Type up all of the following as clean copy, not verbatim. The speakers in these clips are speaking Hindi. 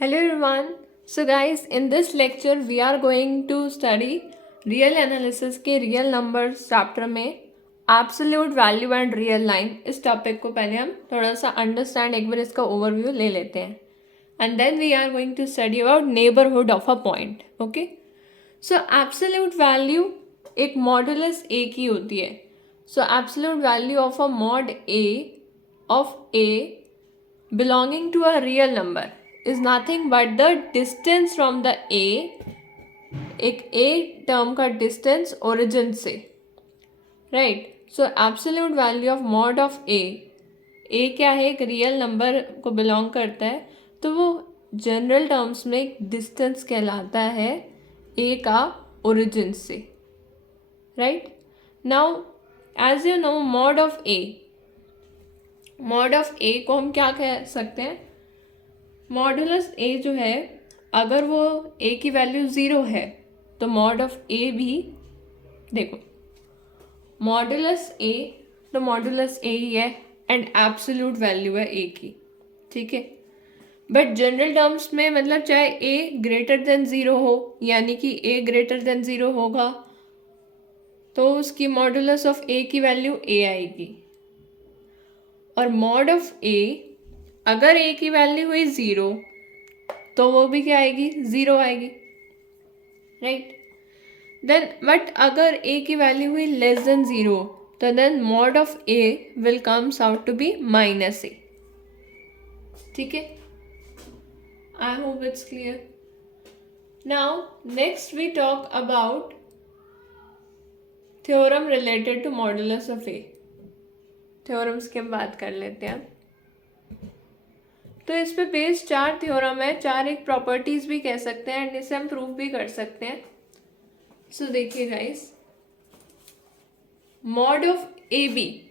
Hello everyone. So guys, in this lecture we are going to study real analysis के real numbers chapter में absolute value and real line. इस topic को पहले हम थोड़ा सा understand एक बार इसका overview ले लेते हैं and then we are going to study about neighborhood of a point. Okay? So absolute value एक modulus A की होती है. So absolute value of a mod A of A belonging to a real number is nothing but the distance from the A, एक A टर्म का डिस्टेंस ओरिजिन से, right. So absolute value of mod of A क्या है, एक रियल नंबर को बिलोंग करता है, तो वो जनरल टर्म्स में एक डिस्टेंस कहलाता है ए का ओरिजिन से, right. Now as you know mod of A को हम क्या कह सकते हैं, मॉडुलस ए जो है, अगर वो ए की वैल्यू 0 है तो मॉड ऑफ ए भी, देखो मॉडुलस ए तो मॉडुलस ए ही है एंड एब्सोल्यूट वैल्यू है ए की, ठीक है. बट जनरल टर्म्स में मतलब चाहे ए ग्रेटर देन 0 हो, यानी कि ए ग्रेटर देन 0 होगा तो उसकी मॉडुलस ऑफ ए की वैल्यू ए आएगी, और मॉड ऑफ ए अगर ए की वैल्यू हुई 0 तो वो भी क्या आएगी, 0 आएगी, राइट. देन बट अगर ए की वैल्यू हुई लेस देन 0 तो then mod of A will comes out to be minus A, ठीक है. I hope it's clear. Now next we talk about theorem related to modulus of A. Theorems की हम बात कर लेते हैं. तो इस पे बेस्ड 4 थ्योरम है, 4 एक प्रॉपर्टीज भी कह सकते हैं एंड इसे हम प्रूव भी कर सकते हैं. सो देखिए guys, mod of A B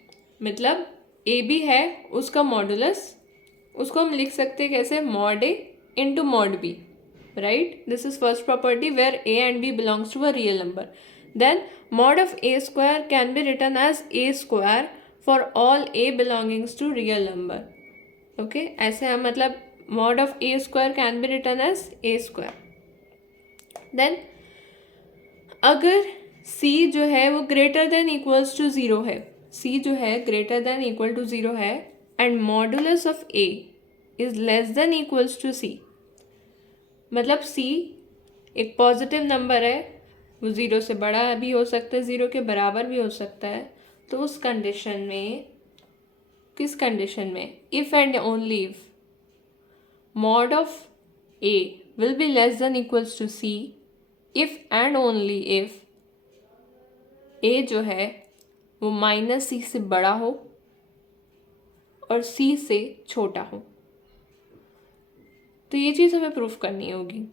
मतलब ए बी है उसका मॉडुलस, उसको हम लिख सकते हैं कैसे, mod A into mod B, right. This is first property where A and B belongs to a real number. Then mod of A square can be written as A square for all A belongings to real number. Okay, ऐसे हम मतलब mod of A square can be written as A square. Then अगर c जो है वो ग्रेटर देन इक्वल्स टू 0 है, c जो है ग्रेटर देन इक्वल टू 0 है and modulus of a is less than equals to c, मतलब c एक पॉजिटिव नंबर है, वो 0 से बड़ा भी हो सकता है, 0 के बराबर भी हो सकता है, तो उस कंडीशन में, किस कंडीशन में, if and only if mod of A will be less than equals to C, if and only if A जो है वो माइनस सी से बड़ा हो और सी से छोटा हो. तो ये चीज़ हमें प्रूफ करनी होगी.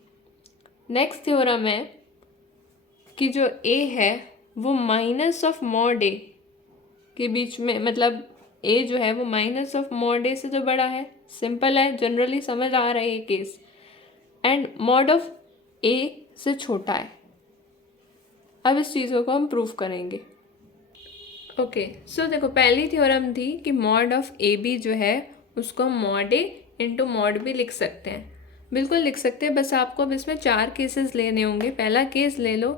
नेक्स्ट थ्योरम है कि जो ए है वो माइनस ऑफ मॉड ए के बीच में, मतलब ए जो है वो माइनस ऑफ मॉड ए से तो बड़ा है, सिंपल है, जनरली समझ आ रहा है ये केस, एंड मॉड ऑफ ए से छोटा है. अब इस चीज़ों को हम प्रूफ करेंगे. ओके, सो देखो पहली थ्योरम थी कि मॉड ऑफ ए बी जो है उसको हम mod A into mod B लिख सकते हैं. बिल्कुल लिख सकते हैं, बस आपको अब इसमें 4 केसेस लेने होंगे. पहला केस ले लो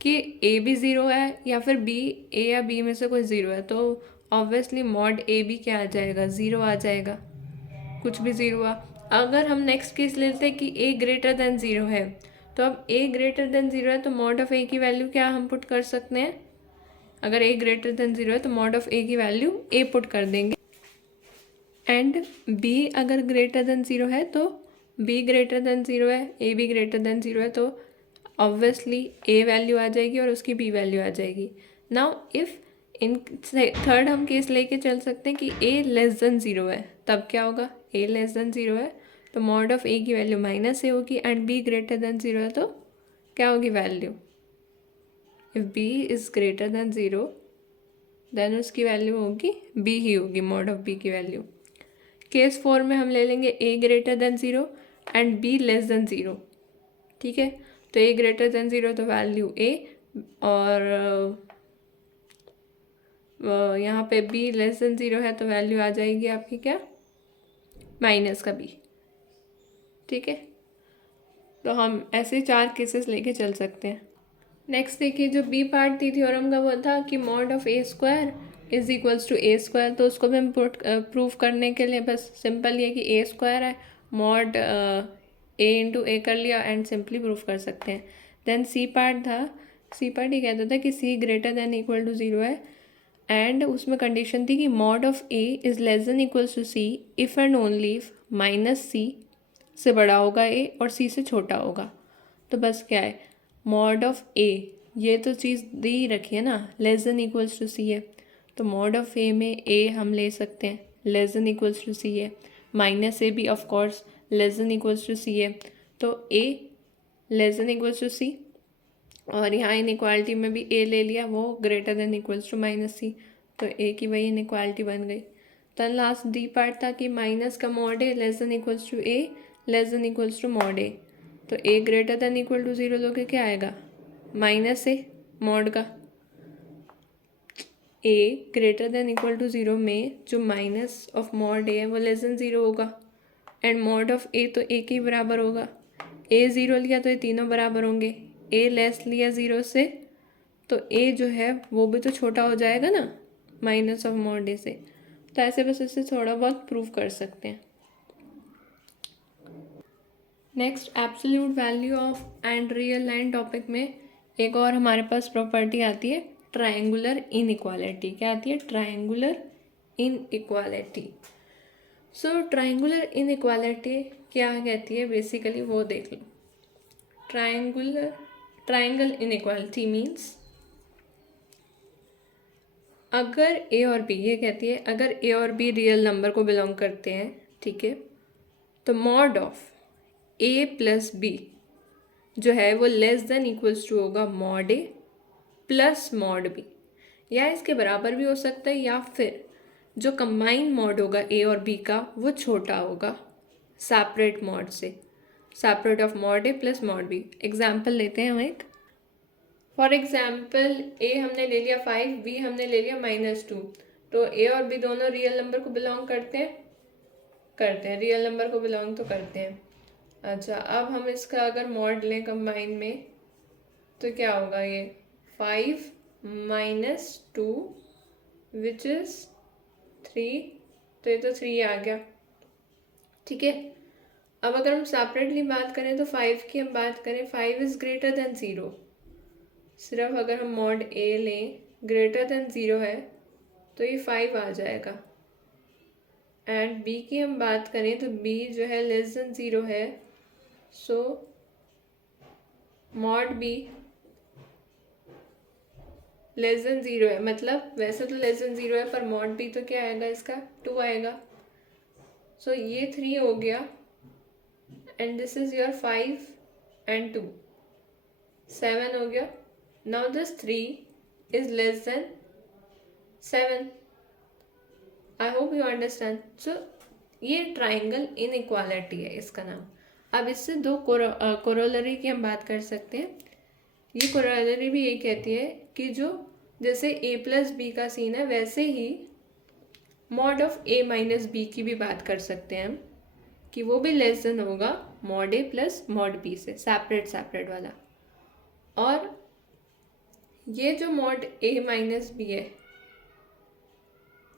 कि ए बी 0 है या फिर बी, ए या बी में से कोई 0 है, तो ऑब्वियसली मॉड ए बी क्या आ जाएगा, 0 आ जाएगा, कुछ भी 0 आ. अगर हम नेक्स्ट केस लेते हैं कि ए ग्रेटर देन 0 है, तो अब ए ग्रेटर देन 0 है तो मॉड ऑफ ए की वैल्यू क्या हम पुट कर सकते हैं, अगर ए ग्रेटर देन 0 है तो मॉड ऑफ ए की वैल्यू ए पुट कर देंगे, एंड बी अगर ग्रेटर देन 0 है तो बी ग्रेटर देन 0 है, ए बी ग्रेटर देन 0 है, तो ऑब्वियसली ए वैल्यू आ जाएगी और उसकी बी वैल्यू आ जाएगी. नाउ इफ़ इन थर्ड हम केस लेके चल सकते हैं कि ए लेस देन 0 है, तब क्या होगा, ए लेस देन 0 है तो मॉड ऑफ ए की वैल्यू माइनस ए होगी, एंड बी ग्रेटर देन 0 है तो क्या होगी value, if B is greater than 0 then उसकी वैल्यू होगी बी ही होगी, मॉड ऑफ बी की वैल्यू. केस 4 में हम ले लेंगे A greater than 0 and B less than 0, ठीक है. तो ए ग्रेटर देन 0 तो वैल्यू ए, और यहाँ पे बी लेस देन 0 है तो वैल्यू आ जाएगी आपकी क्या, माइनस का बी, ठीक है. तो हम ऐसे 4 केसेस लेके चल सकते हैं। नेक्स्ट देखिए, जो बी पार्ट थी थ्योरम का वो था कि mod of A square is equals to A square. तो उसको भी हम प्रूफ करने के लिए बस सिंपल ये कि ए स्क्वायर है, मॉड ए इंटू ए कर लिया एंड सिंपली प्रूफ कर सकते हैं। देन सी पार्ट था, सी पार्ट ये कहता था कि C greater than equal to zero है एंड उसमें कंडीशन थी कि mod of A is less than equals to C if and only if minus C से बड़ा होगा ए और सी से छोटा होगा। तो बस क्या है, मॉड ऑफ ए, ये तो चीज़ दी ही रखी है ना, less than equals to C है, तो मॉड ऑफ ए में ए हम ले सकते हैं less than equals to C है, माइनस ए भी of course less than equals to C है, तो A less than equals to C, और यहाँ इनइक्वालिटी में भी ए ले लिया, वो greater than equals to minus C, तो ए की वही इनइक्वालिटी बन गई। तो लास्ट डी पार्ट था कि माइनस का mod A less than equals to A less than equals to mod A, तो A greater than equal to zero लोगे क्या आएगा, माइनस ए मॉड का। A greater than equal to zero में जो माइनस ऑफ मॉड ए है वो लेस देन ज़ीरो होगा एंड मॉड ऑफ ए तो ए के ही बराबर होगा। ए ज़ीरो लिया तो ये तीनों बराबर होंगे, ए लेस लिया ज़ीरो से तो ए जो है वो भी तो छोटा हो जाएगा ना माइनस ऑफ मॉड ए से। तो ऐसे बस इससे थोड़ा बहुत प्रूव कर सकते हैं। Next absolute value of and real line topic में एक और हमारे पास प्रॉपर्टी आती है ट्रायंगुलर इनइक्वालिटी। क्या आती है, ट्रायंगुलर इनइक्वालिटी। सो ट्रायंगुलर इनइक्वालिटी क्या कहती है बेसिकली वो देख लो। ट्रायंगल इनइक्वालिटी मीन्स अगर ए और बी, ये कहती है अगर ए और बी रियल नंबर को बिलोंग करते हैं, ठीक है, तो mod of A plus B जो है वो लेस देन इक्वल्स टू होगा mod A plus mod B, या इसके बराबर भी हो सकता है, या फिर जो कंबाइंड मॉड होगा ए और बी का वो छोटा होगा सेपरेट मॉड से, separate of mod A plus mod B. Example लेते हैं हम एक, फॉर एग्जाम्पल ए हमने ले लिया 5, बी हमने ले लिया -2, तो ए और बी दोनों रियल नंबर को बिलोंग करते हैं, रियल नंबर को बिलोंग तो करते हैं। अच्छा, अब हम इसका अगर मॉड लें कंबाइन में तो क्या होगा, ये 5 - 2 विच इज़ 3, तो ये तो 3 आ गया, ठीक है। अब अगर हम सेपरेटली बात करें तो 5 की हम बात करें, 5 इज़ ग्रेटर देन 0, सिर्फ अगर हम मॉड ए लें ग्रेटर देन 0 है तो ये 5 आ जाएगा। एंड बी की हम बात करें तो बी जो है लेस देन 0 है, सो मॉड बी लेस देन 0 है, मतलब वैसे तो लेस देन 0 है पर मॉड बी तो क्या आएगा इसका 2 आएगा। सो ये 3 हो गया and this is your 5 and 2, 7 हो गया। Now this 3 is less than 7। I hope you understand. So ये ट्राइंगल इनइक्वालिटी है इसका नाम। अब इससे दो कोरोलरी की हम बात कर सकते हैं। ये कोरोलरी भी ये कहती है कि जो जैसे a प्लस बी का सीन है वैसे ही mod of a minus B की भी बात कर सकते हैं हम, कि वो भी लेस देन होगा mod a plus mod b से, सेपरेट वाला। और ये जो मॉड a माइनस बी है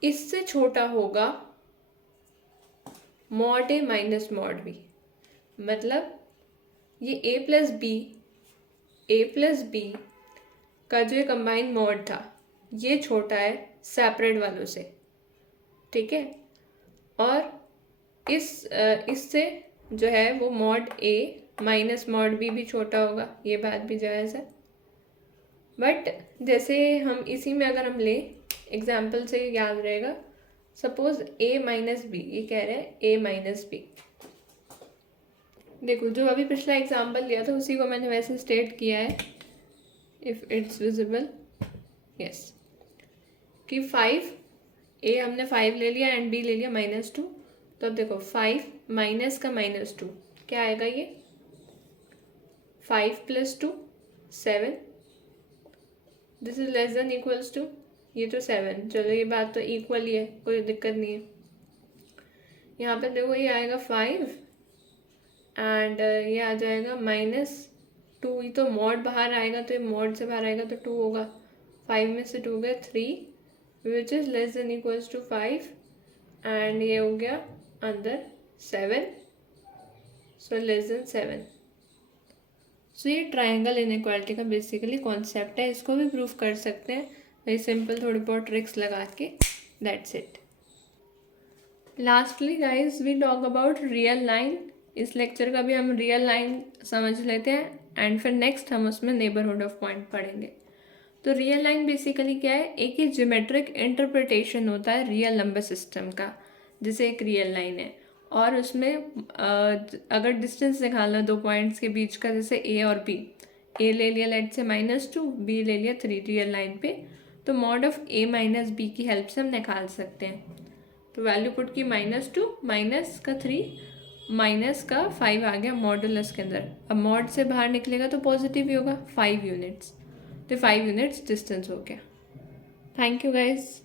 इससे छोटा होगा mod a minus mod b, मतलब ये a प्लस बी का जो कंबाइंड मॉड था ये छोटा है सेपरेट वालों से, ठीक है। और इससे जो है वो mod a minus mod b भी छोटा होगा, ये बात भी जायज़ है। बट जैसे हम इसी में अगर हम ले एग्जाम्पल से याद रहेगा, सपोज a माइनस बी, ये कह रहे हैं a माइनस बी। देखो जो अभी पिछला एग्जाम्पल लिया था उसी को मैंने वैसे स्टेट किया है, इफ़ इट्स विजिबल, यस, कि 5 a हमने 5 ले लिया एंड b ले लिया -2। तो अब देखो 5 माइनस का -2 क्या आएगा, ये 5 + 2 7, this is less than equals to, ये तो 7, चलो ये बात तो इक्वल ही है, कोई दिक्कत नहीं है। यहाँ पे देखो ये आएगा 5 एंड ये आ जाएगा -2, ये तो मॉड बाहर आएगा तो ये मॉड से बाहर आएगा तो 2 होगा, 5 में से 2 गया 3 which is less than equals to 5 and ये हो गया अंदर 7, सो लेस देन 7। सो ये ट्रायंगल इनइक्वालिटी का बेसिकली कॉन्सेप्ट है, इसको भी प्रूफ कर सकते हैं वेरी सिंपल थोड़ी बहुत ट्रिक्स लगा के, that's it. Lastly guys we talk about real line, इस लेक्चर का भी हम रियल लाइन समझ लेते हैं एंड फिर नेक्स्ट हम उसमें नेबरहुड ऑफ पॉइंट पढ़ेंगे। तो रियल लाइन बेसिकली क्या है, एक ही ज्योमेट्रिक इंटरप्रिटेशन होता है रियल नंबर सिस्टम का, जैसे एक रियल लाइन है और उसमें अगर डिस्टेंस निकालना दो पॉइंट्स के बीच का, जैसे ए और बी, ए ले लिया लेट से -2, बी ले लिया 3 रियल लाइन पे, तो mod of A minus B की हेल्प से हम निकाल सकते हैं। तो वैल्यू पुट की -2 माइनस का 3 माइनस का 5 आ गया मॉडुलस के अंदर, अब मॉड से बाहर निकलेगा तो पॉजिटिव ही होगा 5 यूनिट्स, तो 5 यूनिट्स डिस्टेंस हो गया। Thank you guys.